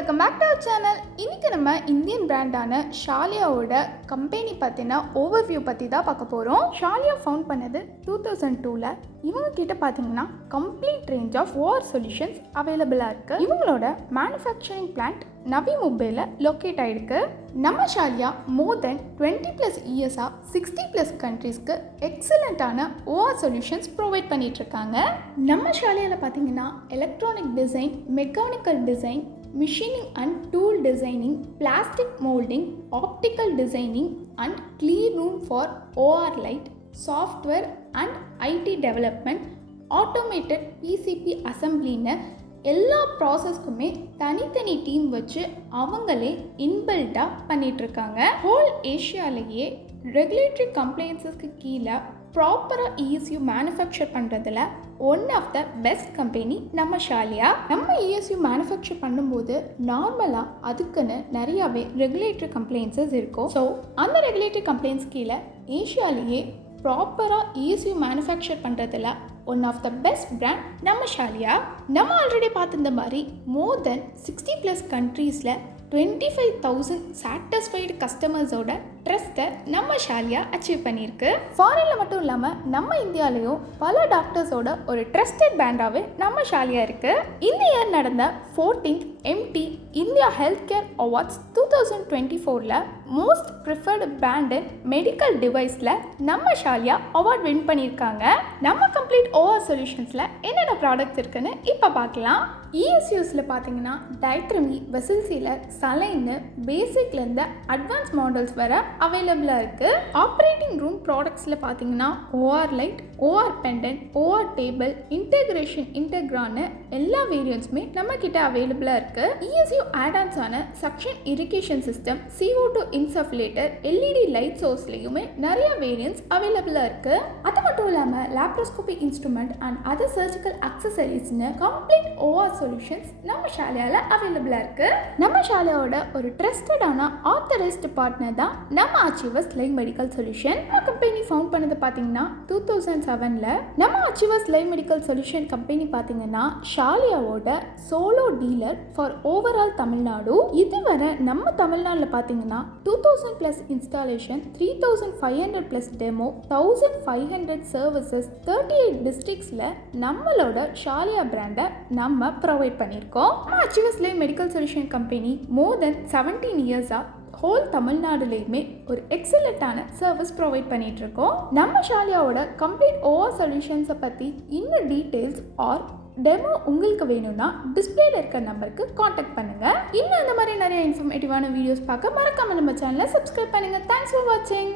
Welcome back to our channel. இன்றைக்கி நம்ம Indian பிராண்டான ஷாலியாவோட கம்பெனி பற்றின ஓவர்வியூ பற்றி தான் பார்க்க போகிறோம். ஷாலியா ஃபவுண்ட் பண்ணது 2002. இவங்க கிட்ட பார்த்தீங்கன்னா complete range of OR solutions அவைலபிளாக இருக்குது. இவங்களோட மேனுஃபேக்சரிங் பிளான்ட் நவி மும்பையில் லொக்கேட் ஆகிருக்கு. நம்ம ஷாலியா மோர் தென் 20+ இயர்ஸாக 60+ கண்ட்ரீஸ்க்கு எக்ஸலண்ட்டான ஓஆர் சொல்யூஷன்ஸ் ப்ரொவைட் பண்ணிகிட்ருக்காங்க. நம்ம ஷாலியாவில் பார்த்தீங்கன்னா electronic design, mechanical design, machining and tool designing, plastic molding, optical designing and clean room for OR light, software and IT development, automated PCB assemblyன்னு எல்லா ப்ராசஸ்க்குமே தனித்தனி டீம் வச்சு அவங்களே இன்பில்ட்டாக பண்ணிகிட்ருக்காங்க. ஹோல் ஏஷியாலேயே ரெகுலேட்டரி கம்ப்ளைன்ஸஸ்க்கு கீழே ப்ராப்பராக ESU மேனுஃபேக்சர் பண்ணுறதுல one of the best company நம்ம ஷாலியா. நம்ம ESU மேனுஃபேக்சர் பண்ணும்போது நார்மலாக அதுக்குன்னு நிறையாவே ரெகுலேட்டரி கம்ப்ளைன்ஸஸ் இருக்கும். ஸோ அந்த ரெகுலேட்டரி கம்ப்ளைண்ட்ஸ் கீழே ஏஷியாலேயே ப்ராப்பராக ESU மேனுஃபேக்சர் பண்ணுறதுல one of the best brand நம்ம ஷாலியா. நம்ம ஆல்ரெடி பார்த்துருந்த மாதிரி மோர் தென் 60+ கண்ட்ரீஸில் 25,000 சாட்டிஸ்ஃபைடு கஸ்டமர்ஸோட ட்ரஸ்ட்டை நம்ம ஷாலியா அச்சீவ் பண்ணியிருக்கு. ஃபாரினில் மட்டும் இல்லாமல் நம்ம இந்தியாவிலையும் பல டாக்டர்ஸோட ஒரு ட்ரஸ்டட் பிராண்டாகவே நம்ம ஷாலியா இருக்குது. இந்த இயர் நடந்த 14th MT India health care awards 2024 most preferred brand in medical டிவைஸில் நம்ம ஷாலியா அவார்ட் வின் பண்ணியிருக்காங்க. நம்ம கம்ப்ளீட் ஓஆர் சொல்யூஷன்ஸில் என்னென்ன ப்ராடக்ட்ஸ் இருக்குன்னு இப்போ பார்க்கலாம். ESUஸில் பார்த்தீங்கன்னா டைட்ரமி, வெசல் சீலர், சலைன்னு பேசிக்லேருந்து அட்வான்ஸ் மாடல்ஸ் வர அவைலபிளாக இருக்குது. ஆப்ரேட்டிங் ரூம் ப்ராடக்ட்ஸில் பார்த்தீங்கன்னா OR light, OR pendant, OR table, integration இன்டெக்ரான்னு எல்லா வேரியன்ட்ஸுமே நம்மக்கிட்ட அவைலபிளாக இருக்குது. ESU ஆடான்ஸான suction irrigation system, CO2 insufflator, LED light சோர்ஸ்லேயுமே நிறைய வேரியன்ட்ஸ் அவைலபிளாக இருக்குது. அது மட்டும் இல்லாமல் laparoscopy instrument and other surgical அக்சசரிஸ்னு கம்ப்ளீட் ஓஆர் சொல்யூஷன்ஸ் நம்ம ஷாலியாவில் அவைலபிளாக இருக்குது. நம்ம ஷாலியாவோட ஒரு ட்ரஸ்டடான ஆத்தரைஸ்டு பார்ட்னர் தான் நம்ம அச்சீவர்ஸ் லைவ் மெடிக்கல் சொல்யூஷன். நம்ம கம்பெனி ஃபவுண்ட் பண்ணது பார்த்தீங்கன்னா 2007. நம்ம Achievers Live Medical Solution company பார்த்தீங்கன்னா ஷாலியாவோட solo dealer for overall Tamil Nadu. இதுவரை நம்ம தமிழ்நாட்டில் பார்த்தீங்கன்னா 2000+ இன்ஸ்டாலேஷன், 3500+ டெமோ, 1500 சர்வீசஸ், 38 டிஸ்ட்ரிக்ஸில் நம்மளோட ஷாலியா பிராண்டை நம்ம ப்ரொவைட் பண்ணியிருக்கோம். நம்ம Achievers Live Medical Solution company more than 17 இயர்ஸாக ஹோல் தமிழ்நாடுலேயுமே ஒரு எக்ஸலண்ட்டான சர்வீஸ் ப்ரொவைட் பண்ணிட்டு இருக்கோம். நம்ம ஷாலியாவோட கம்ப்ளீட் ஓஆர் சொல்யூஷன்ஸை பற்றி இன்னும் டீட்டெயில்ஸ் ஆர் டெமோ உங்களுக்கு வேணும்னா டிஸ்பிளேல இருக்க நம்பருக்கு காண்டாக்ட் பண்ணுங்கள். இன்னும் இந்த மாதிரி நிறைய இன்ஃபர்மேட்டிவான வீடியோஸ் பார்க்க மறக்காம நம்ம சேனலை சப்ஸ்கிரைப் பண்ணுங்கள். தேங்க்ஸ் ஃபார் வாட்சிங்.